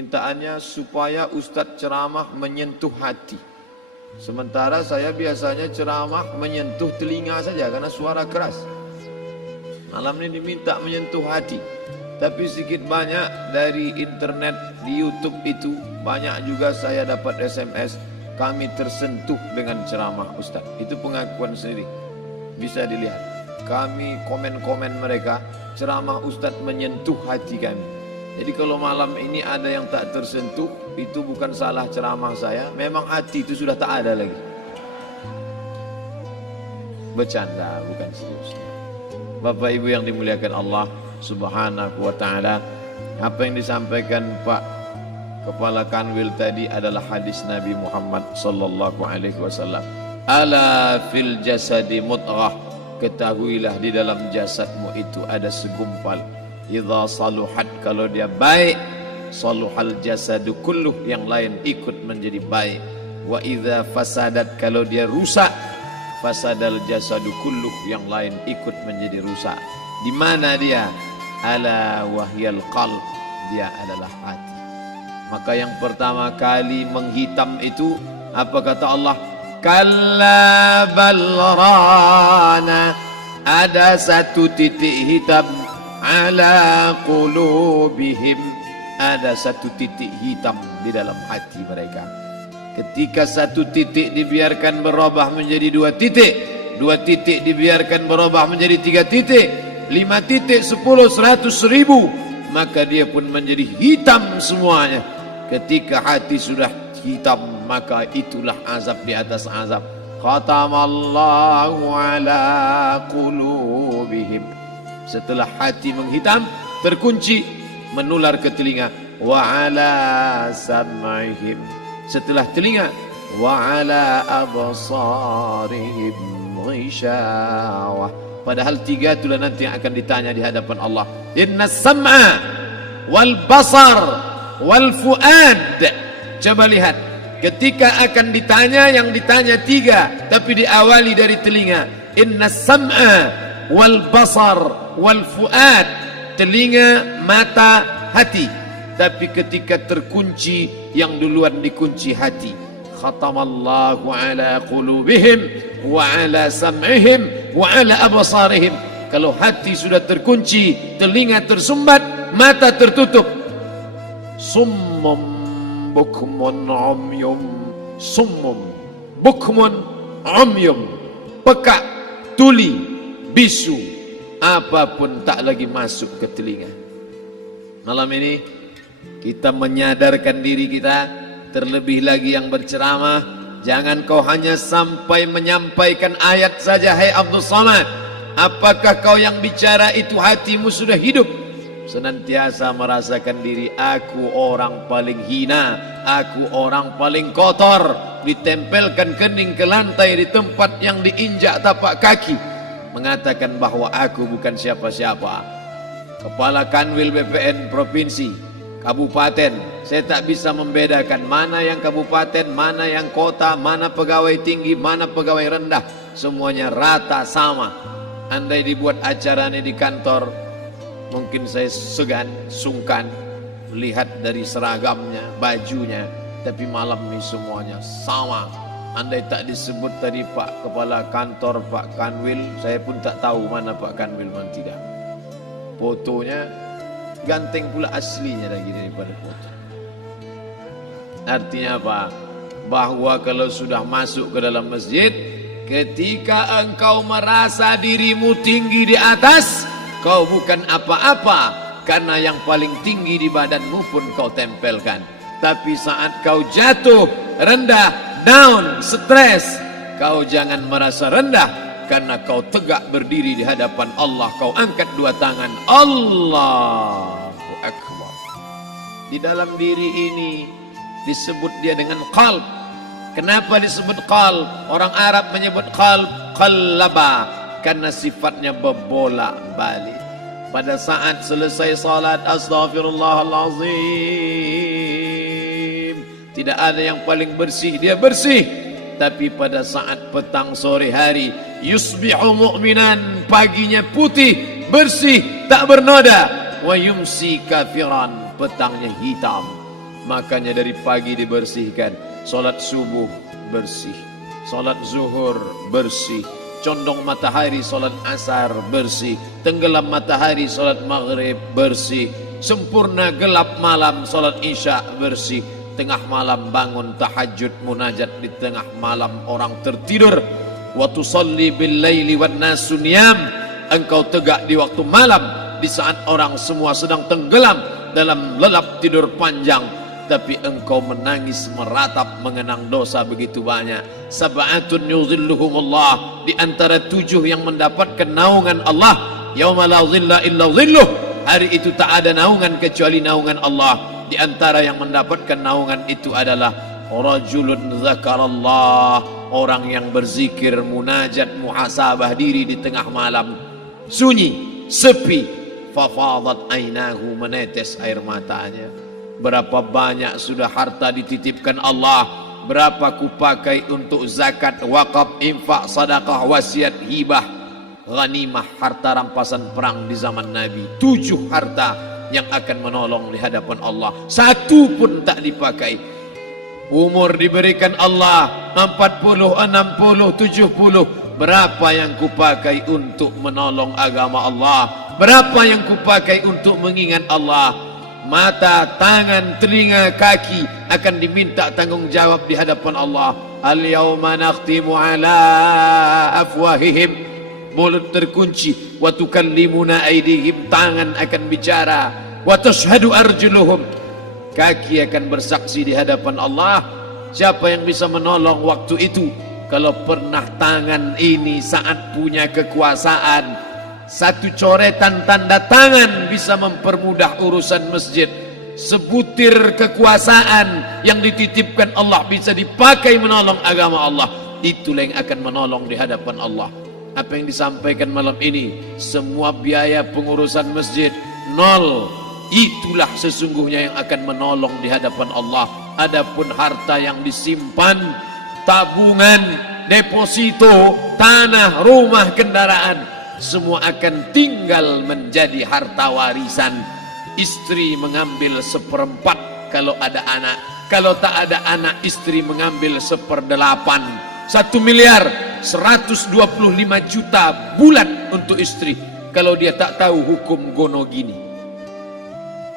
Permintaannya supaya Ustadz ceramah menyentuh hati. Sementara saya biasanya ceramah menyentuh telinga saja karena suara keras. Malam ini diminta menyentuh hati. Tapi sedikit banyak dari internet, di YouTube itu banyak juga saya dapat SMS, kami tersentuh dengan ceramah Ustadz. Itu pengakuan sendiri, bisa dilihat. Kami komen-komen mereka, ceramah Ustadz menyentuh hati kami. Jadi kalau malam ini ada yang tak tersentuh, itu bukan salah ceramah saya, memang hati itu sudah tak ada lagi. Bercanda, bukan serius. Bapak Ibu yang dimuliakan Allah Subhanahu wa ta'ala, apa yang disampaikan Pak Kepala Kanwil tadi adalah hadis Nabi Muhammad sallallahu alaihi wasallam. Ala fil jasadi mudghah, ketahuilah di dalam jasadmu itu ada segumpal. Idza saluhat, kalau dia baik, saluhal jasadu kulluh, yang lain ikut menjadi baik. Wa idza fasadat, kalau dia rusak, fasadal jasadu kulluh, yang lain ikut menjadi rusak. Di mana dia? Ala wahyal qalb, dia adalah hati. Maka yang pertama kali menghitam itu apa kata Allah? Kalla bal rana, ada satu titik hitam. Ala qulubihim, ada satu titik hitam di dalam hati mereka. Ketika satu titik dibiarkan berubah menjadi dua titik dibiarkan berubah menjadi 3 titik, 5 titik, 10, 100, 1000, maka dia pun menjadi hitam semuanya. Ketika hati sudah hitam, maka itulah azab di atas azab. Khatamallahu ala qulubihim. Setelah hati menghitam, terkunci, menular ke telinga. Wa ala sam'ihim. Setelah telinga, wa ala absarihim ghishawah. Padahal 3 itulah nanti yang akan ditanya di hadapan Allah. Inna sam'a wal basar wal fuad. Coba lihat, ketika akan ditanya, yang ditanya 3, tapi diawali dari telinga. Inna sam'a wal basar wal fuad, telinga, mata, hati. Tapi ketika terkunci, yang duluan dikunci hati. Khatamallahu ala qulubihim wa ala sam'ihim wa ala absarihim. Kalau hati sudah terkunci, telinga tersumbat, mata tertutup. Summum bukmun umyum. Summum bukmun umyum, pekak, tuli, bisu, apapun tak lagi masuk ke telinga. Malam ini kita menyadarkan diri kita, terlebih lagi yang berceramah, jangan kau hanya sampai menyampaikan ayat saja. Hai Abdul Somad, apakah kau yang bicara itu hatimu sudah hidup? Senantiasa merasakan diri, aku orang paling hina, aku orang paling kotor, ditempelkan kening ke lantai di tempat yang diinjak tapak kaki, mengatakan bahwa aku bukan siapa-siapa. Kepala Kanwil BPN Provinsi, Kabupaten, saya tak bisa membedakan mana yang kabupaten, mana yang kota, mana pegawai tinggi, mana pegawai rendah. Semuanya rata sama. Andai dibuat acara ini di kantor, mungkin saya segan, sungkan melihat dari seragamnya, bajunya. Tapi malam ini semuanya sama. Andai tak disebut tadi Pak Kepala Kantor, Pak Kanwil, saya pun tak tahu mana Pak Kanwil, mana tidak. Fotonya ganteng pula aslinya lagi daripada foto. Artinya apa? Bahwa kalau sudah masuk ke dalam masjid, ketika engkau merasa dirimu tinggi di atas, kau bukan apa-apa, karena yang paling tinggi di badanmu pun kau tempelkan. Tapi saat kau jatuh, rendah, down, stres, kau jangan merasa rendah, karena kau tegak berdiri di hadapan Allah. Kau angkat 2 tangan, Allahu Akbar. Di dalam diri ini disebut dia dengan qalb. Kenapa disebut qalb? Orang Arab menyebut qalb, qallaba, karena sifatnya berbolak-balik. Pada saat selesai salat, astaghfirullahalazim, tidak ada yang paling bersih, dia bersih. Tapi pada saat petang sore hari, yusbihu mu'minan, paginya putih, bersih, tak bernoda. Wa yumsi kafiran, petangnya hitam. Makanya dari pagi dibersihkan. Salat subuh bersih, salat zuhur bersih, condong matahari salat asar bersih, tenggelam matahari salat maghrib bersih, sempurna gelap malam salat isya bersih, tengah malam bangun tahajud munajat di tengah malam orang tertidur. Wa tusalli bil laili wan nasu niyam, engkau tegak di waktu malam di saat orang semua sedang tenggelam dalam lelap tidur panjang, tapi engkau menangis meratap mengenang dosa begitu banyak. Sab'atun yuzilluhumullah, di antara 7 yang mendapatkan naungan Allah. Yauma la zilla illa zilluh, hari itu tak ada naungan kecuali naungan Allah. Di antara yang mendapatkan naungan itu adalah rajulun zakarallah, orang yang berzikir, munajat, muhasabah diri di tengah malam, sunyi, sepi, fafadat ainahu, menetes air matanya. Berapa banyak sudah harta dititipkan Allah, berapa kupakai untuk zakat, wakaf, infak, sedekah, wasiat, hibah, ghanimah, harta rampasan perang di zaman Nabi. 7 harta yang akan menolong di hadapan Allah, 1 pun tak dipakai. Umur diberikan Allah 40, 60, 70. Berapa yang kupakai untuk menolong agama Allah? Berapa yang kupakai untuk mengingat Allah? Mata, tangan, telinga, kaki akan diminta tanggung jawab di hadapan Allah. Al-yawma nakhtimu ala afwahihim, mulut terkunci. Wa tukallimuna aydihim, tangan akan bicara. Wa tashhadu arjuluhum, kaki akan bersaksi di hadapan Allah. Siapa yang bisa menolong waktu itu? Kalau pernah tangan ini saat punya kekuasaan, 1 coretan tanda tangan bisa mempermudah urusan masjid. Sebutir kekuasaan yang dititipkan Allah bisa dipakai menolong agama Allah. Itulah yang akan menolong di hadapan Allah. Apa yang disampaikan malam ini, semua biaya pengurusan masjid nol. Itulah sesungguhnya yang akan menolong di hadapan Allah. Adapun harta yang disimpan, tabungan, deposito, tanah, rumah, kendaraan, semua akan tinggal menjadi harta warisan. Istri mengambil 1/4 kalau ada anak. Kalau tak ada anak, istri mengambil 1/8. 1 miliar 125 juta bulan untuk istri. Kalau dia tak tahu hukum gonogini.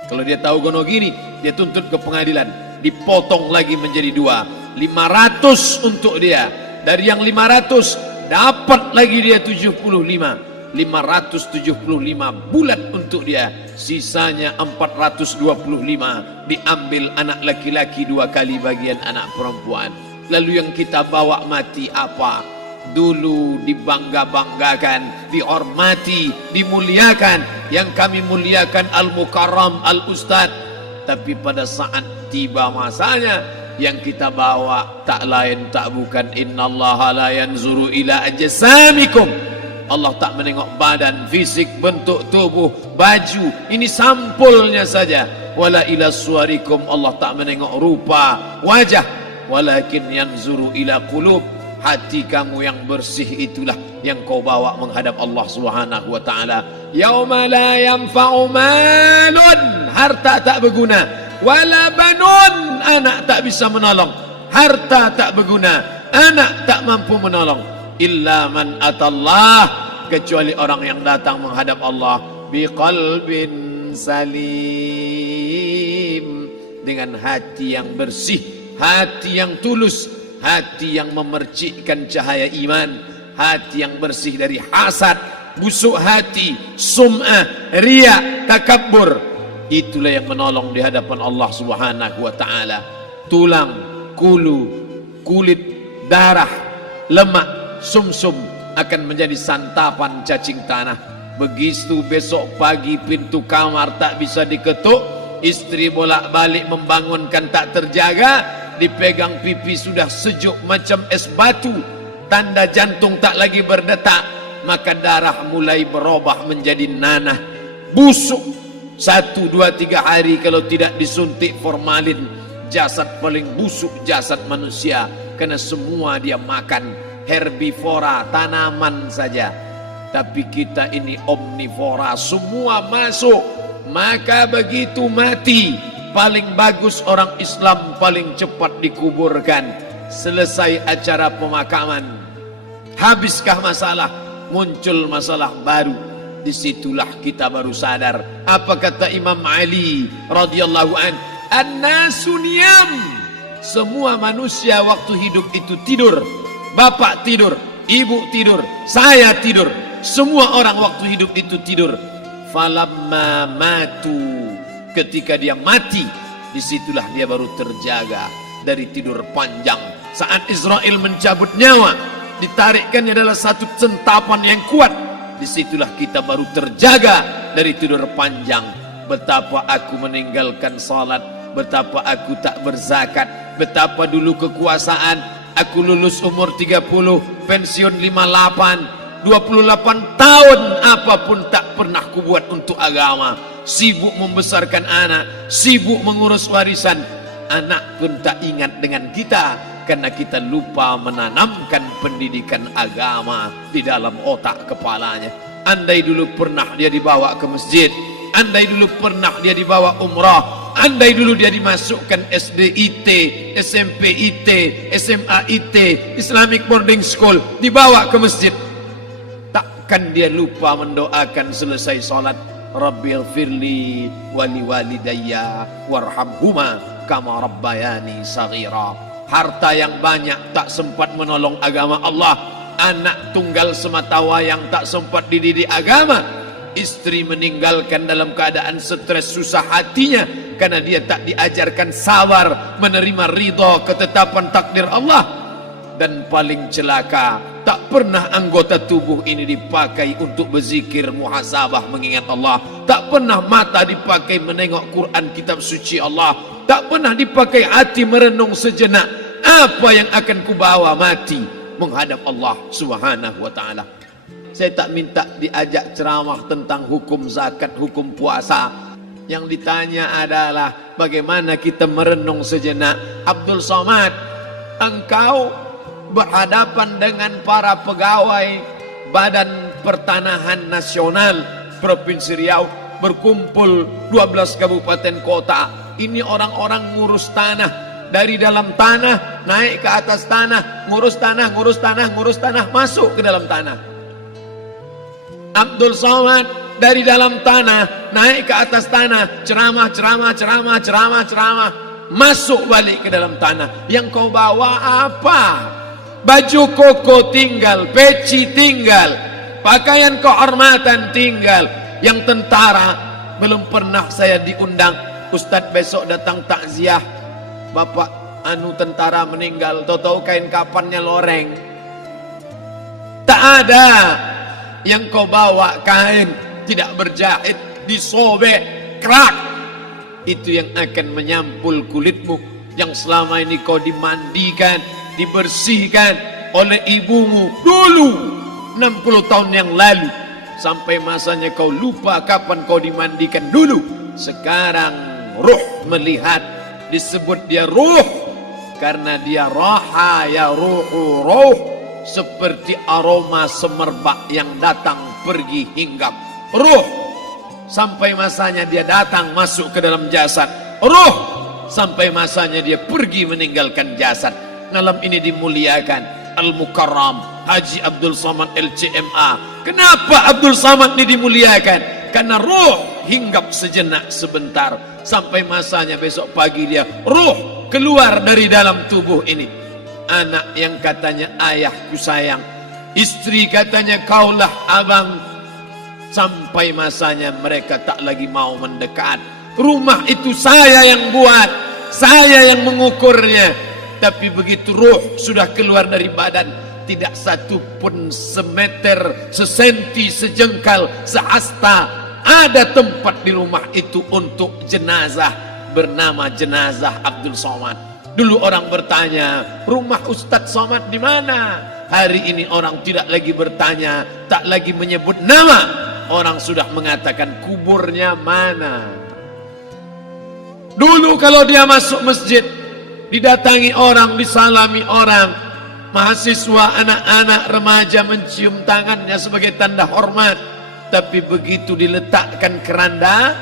Kalau dia tahu gonogini, dia tuntut ke pengadilan, dipotong lagi menjadi 2, 500 untuk dia. Dari yang 500 dapat lagi dia 75, 575 bulan untuk dia. Sisanya 425 diambil anak laki-laki 2 kali bagian anak perempuan. Lalu yang kita bawa mati apa? Dulu dibangga-banggakan, dihormati, dimuliakan. Yang kami muliakan al-mukarram, al-ustad. Tapi pada saat tiba masanya, yang kita bawa tak lain tak bukan innallaha la yanzuru ila ajsamikum. Allah tak menengok badan, fisik, bentuk tubuh, baju. Ini sampulnya saja. Wala ila suwarikum, Allah tak menengok rupa, wajah. Walakin yanzuru ila qulub, hati kamu yang bersih itulah yang kau bawa menghadap Allah Subhanahu wa taala. Yauma la yanfa'u malun, harta tak berguna, wala banun, anak tak bisa menolong. Harta tak berguna, anak tak mampu menolong. Illa man atallah, kecuali orang yang datang menghadap Allah biqalbin salim, dengan hati yang bersih, hati yang tulus, hati yang memercikkan cahaya iman, hati yang bersih dari hasad, busuk hati, sum'ah, riya, takabbur. Itulah yang menolong di hadapan Allah Subhanahu wa taala. Tulang, kulu, kulit, darah, lemak, sumsum akan menjadi santapan cacing tanah. Begitu besok pagi pintu kamar tak bisa diketuk, istri bolak-balik membangunkan tak terjaga, dipegang pipi sudah sejuk macam es batu, tanda jantung tak lagi berdetak, maka darah mulai berubah menjadi nanah, busuk. 1, 2, 3 hari kalau tidak disuntik formalin, jasad paling busuk jasad manusia, karena semua dia makan herbivora, tanaman saja. Tapi kita ini omnivora, semua masuk. Maka begitu mati, paling bagus orang Islam paling cepat dikuburkan. Selesai acara pemakaman, habiskah masalah, muncul masalah baru. Disitulah kita baru sadar. Apa kata Imam Ali radhiyallahu an? An-nasu niyam. Semua manusia waktu hidup itu tidur. Bapak tidur, ibu tidur, saya tidur. Semua orang waktu hidup itu tidur. Falamma matu, ketika dia mati, disitulah dia baru terjaga dari tidur panjang. Saat Israel mencabut nyawa, ditarikkannya adalah satu centapan yang kuat. Disitulah kita baru terjaga dari tidur panjang. Betapa aku meninggalkan salat, betapa aku tak berzakat, betapa dulu kekuasaan. Aku lulus umur 30, pensiun 58, 28 tahun apapun tak pernah kubuat untuk agama. Sibuk membesarkan anak, sibuk mengurus warisan. Anak pun tak ingat dengan kita karena kita lupa menanamkan pendidikan agama di dalam otak kepalanya. Andai dulu pernah dia dibawa ke masjid, andai dulu pernah dia dibawa umrah, andai dulu dia dimasukkan SD IT, SMP IT, SMA IT, Islamic Boarding School, dibawa ke masjid, takkan dia lupa mendoakan selesai salat, Rabbighfirli wali walidayya warhamhuma kama rabbayani saghira. Harta yang banyak tak sempat menolong agama Allah. Anak tunggal semata wayang tak sempat dididik agama. Istri meninggalkan dalam keadaan stres susah hatinya karena dia tak diajarkan sabar menerima ridha ketetapan takdir Allah. Dan paling celaka, tak pernah anggota tubuh ini dipakai untuk berzikir, muhasabah, mengingat Allah. Tak pernah mata dipakai menengok Quran, kitab suci Allah. Tak pernah dipakai hati merenung sejenak. Apa yang akan kubawa mati menghadap Allah Subhanahu wa ta'ala. Saya tak minta diajak ceramah tentang hukum zakat, hukum puasa. Yang ditanya adalah bagaimana kita merenung sejenak. Abdul Somad, engkau berhadapan dengan para pegawai Badan Pertanahan Nasional Provinsi Riau, berkumpul 12 kabupaten kota. Ini orang-orang ngurus tanah, dari dalam tanah naik ke atas tanah, ngurus tanah, ngurus tanah, ngurus tanah, masuk ke dalam tanah. Abdul Somad dari dalam tanah naik ke atas tanah, ceramah, ceramah, ceramah, ceramah, ceramah, masuk balik ke dalam tanah. Yang kau bawa apa? Baju koko tinggal, peci tinggal, pakaian kehormatan tinggal. Yang tentara belum pernah saya diundang. Ustadz besok datang takziah, bapak anu tentara meninggal, tahu-tahu kain kapannya loreng. Tak ada. Yang kau bawa kain tidak berjahit, disobek, kerak. Itu yang akan menyampul kulitmu, yang selama ini kau dimandikan, dibersihkan oleh ibumu dulu 60 tahun yang lalu. Sampai masanya kau lupa kapan kau dimandikan dulu. Sekarang ruh melihat, disebut dia ruh karena dia raha ya ruhu ruh, seperti aroma semerbak yang datang pergi hinggap. Ruh sampai masanya dia datang masuk ke dalam jasad. Ruh sampai masanya dia pergi meninggalkan jasad. Malam ini dimuliakan Al-Mukarram Haji Abdul Somad LCMA. Kenapa Abdul Somad ini dimuliakan? Karena ruh hinggap sejenak sebentar, sampai masanya besok pagi dia ruh keluar dari dalam tubuh ini. Anak yang katanya ayahku sayang, istri katanya kaulah abang, sampai masanya mereka tak lagi mau mendekat. Rumah itu saya yang buat, saya yang mengukurnya. Tapi begitu ruh sudah keluar dari badan, tidak satu pun semeter, sesenti, sejengkal, sehasta ada tempat di rumah itu untuk jenazah bernama jenazah Abdul Somad. Dulu orang bertanya, rumah Ustadz Somad di mana? Hari ini orang tidak lagi bertanya, tak lagi menyebut nama. Orang sudah mengatakan kuburnya mana. Dulu kalau dia masuk masjid, didatangi orang, disalami orang, mahasiswa, anak-anak, remaja mencium tangannya sebagai tanda hormat. Tapi begitu diletakkan keranda,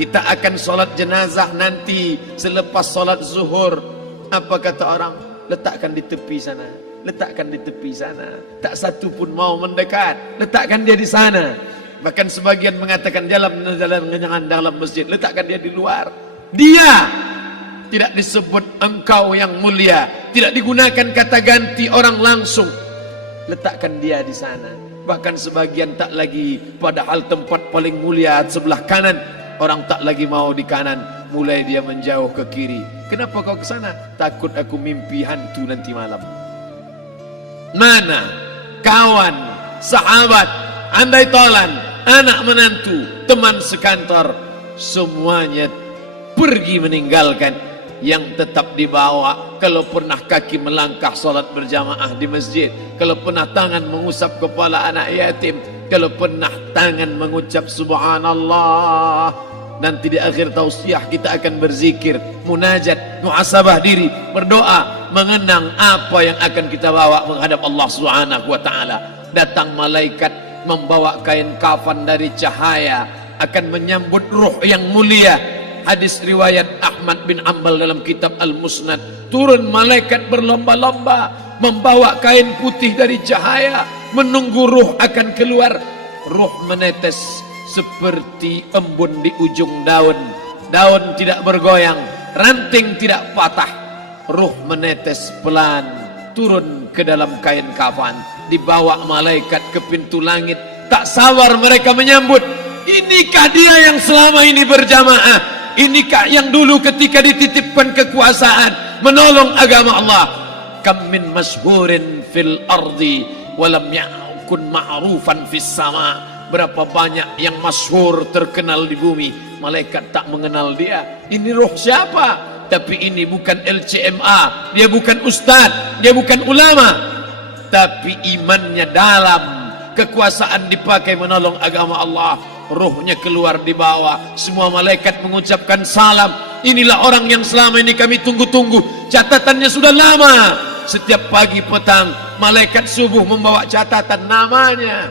kita akan solat jenazah nanti selepas solat zuhur. Apa kata orang? Letakkan di tepi sana, letakkan di tepi sana. Tak satu pun mau mendekat, letakkan dia di sana. Bahkan sebagian mengatakan dalam masjid, letakkan dia di luar. Dia tidak disebut engkau yang mulia, tidak digunakan kata ganti orang langsung. Letakkan dia di sana. Bahkan sebagian tak lagi, padahal tempat paling mulia sebelah kanan, orang tak lagi mau di kanan, mulai dia menjauh ke kiri. Kenapa kau ke sana? Takut aku mimpi hantu nanti malam. Mana kawan, sahabat, andai tolan, anak menantu, teman sekantor, semuanya pergi meninggalkan. Yang tetap dibawa, kalau pernah kaki melangkah solat berjamaah di masjid, kalau pernah tangan mengusap kepala anak yatim, kalau pernah tangan mengucap subhanallah. Nanti di akhir tausiah kita akan berzikir, munajat, muhasabah diri, berdoa, mengenang apa yang akan kita bawa menghadap Allah Subhanahu wa taala. Datang malaikat membawa kain kafan dari cahaya, akan menyambut ruh yang mulia. Hadis riwayat Ahmad bin Ambal dalam kitab Al-Musnad, turun malaikat berlomba-lomba membawa kain putih dari cahaya, menunggu ruh akan keluar. Ruh menetes seperti embun di ujung daun. Daun tidak bergoyang, ranting tidak patah. Ruh menetes pelan turun ke dalam kain kafan, dibawa malaikat ke pintu langit. Tak sabar mereka menyambut. Inikah dia yang selama ini berjamaah? Inikah yang dulu ketika dititipkan kekuasaan menolong agama Allah? Kam min masyhurin fil ardi walam yakun ma'rufan fis sama. Berapa banyak yang masyhur terkenal di bumi, malaikat tak mengenal dia. Ini roh siapa? Tapi ini bukan LCMA, dia bukan ustaz, dia bukan ulama, tapi imannya dalam. Kekuasaan dipakai menolong agama Allah. Ruhnya keluar di bawah, semua malaikat mengucapkan salam. Inilah orang yang selama ini kami tunggu-tunggu. Catatannya sudah lama. Setiap pagi petang, malaikat subuh membawa catatan namanya,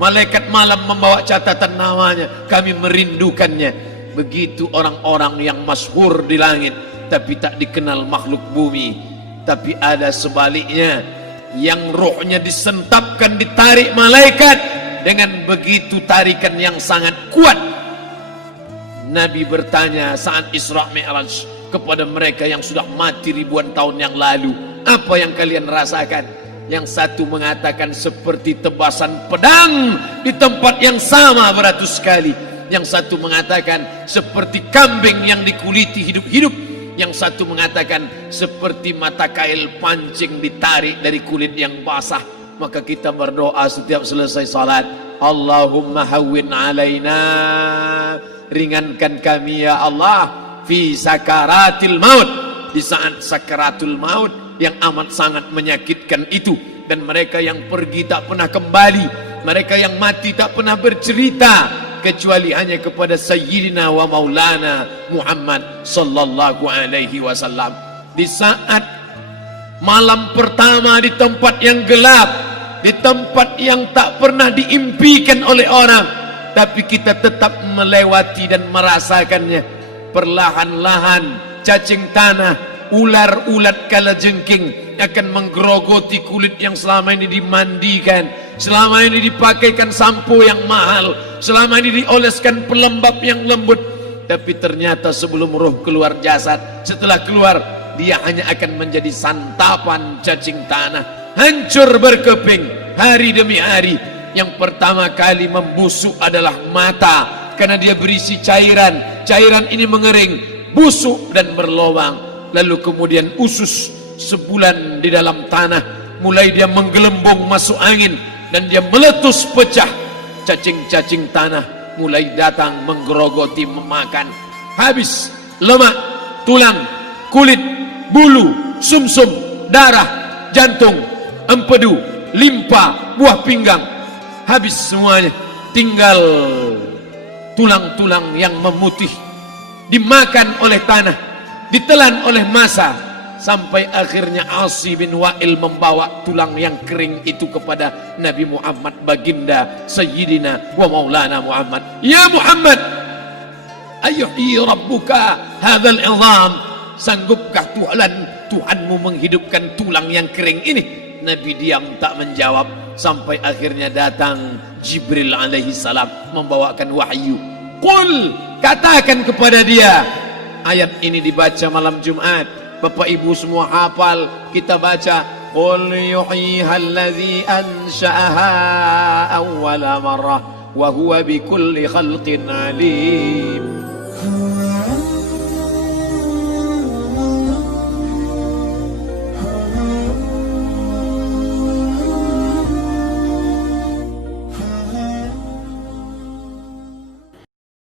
malaikat malam membawa catatan namanya. Kami merindukannya. Begitu orang-orang yang masyhur di langit, tapi tak dikenal makhluk bumi. Tapi ada sebaliknya, yang rohnya disentapkan, ditarik malaikat dengan begitu tarikan yang sangat kuat. Nabi bertanya saat Isra Mi'raj kepada mereka yang sudah mati ribuan tahun yang lalu, apa yang kalian rasakan? Yang satu mengatakan seperti tebasan pedang di tempat yang sama beratus kali. Yang satu mengatakan seperti kambing yang dikuliti hidup-hidup. Yang satu mengatakan seperti mata kail pancing ditarik dari kulit yang basah. Maka kita berdoa setiap selesai salat, Allahumma hawwin alaina, ringankan kami ya Allah, fi sakaratil maut, di saat sakaratul maut yang amat sangat menyakitkan itu. Dan mereka yang pergi tak pernah kembali, mereka yang mati tak pernah bercerita, kecuali hanya kepada Sayyidina wa Maulana Muhammad sallallahu alaihi wasallam. Di saat malam pertama di tempat yang gelap, di tempat yang tak pernah diimpikan oleh orang, tapi kita tetap melewati dan merasakannya. Perlahan-lahan cacing tanah, ular-ulat kalajengking akan menggerogoti kulit yang selama ini dimandikan, selama ini dipakaikan sampo yang mahal, selama ini dioleskan pelembab yang lembut. Tapi ternyata sebelum roh keluar jasad, setelah keluar, dia hanya akan menjadi santapan cacing tanah. Hancur berkeping hari demi hari. Yang pertama kali membusuk adalah mata, karena dia berisi cairan. Cairan ini mengering, busuk dan berlubang. Lalu kemudian usus sebulan di dalam tanah, mulai dia menggelembung masuk angin dan dia meletus pecah. Cacing-cacing tanah mulai datang menggerogoti, memakan. Habis lemak, tulang, kulit, bulu, sumsum, darah, jantung, empedu, limpa, buah pinggang, habis semuanya. Tinggal tulang-tulang yang memutih, dimakan oleh tanah, ditelan oleh massa, sampai akhirnya Asi bin Wa'il membawa tulang yang kering itu kepada Nabi Muhammad, baginda Sayyidina wa Maulana Muhammad. Ya Muhammad, ayuhyi rabbuka hadzal idham, sanggupkah Tuhanmu menghidupkan tulang yang kering ini? Nabi diam tak menjawab sampai akhirnya datang Jibril alaihi salam membawakan wahyu. Qul, katakan kepada dia. Ayat ini dibaca malam Jumat, Bapak Ibu semua hafal, kita baca. Qul yuhyiha alladhi ansha'aha awwala marrah wa huwa bikulli khalqin alim.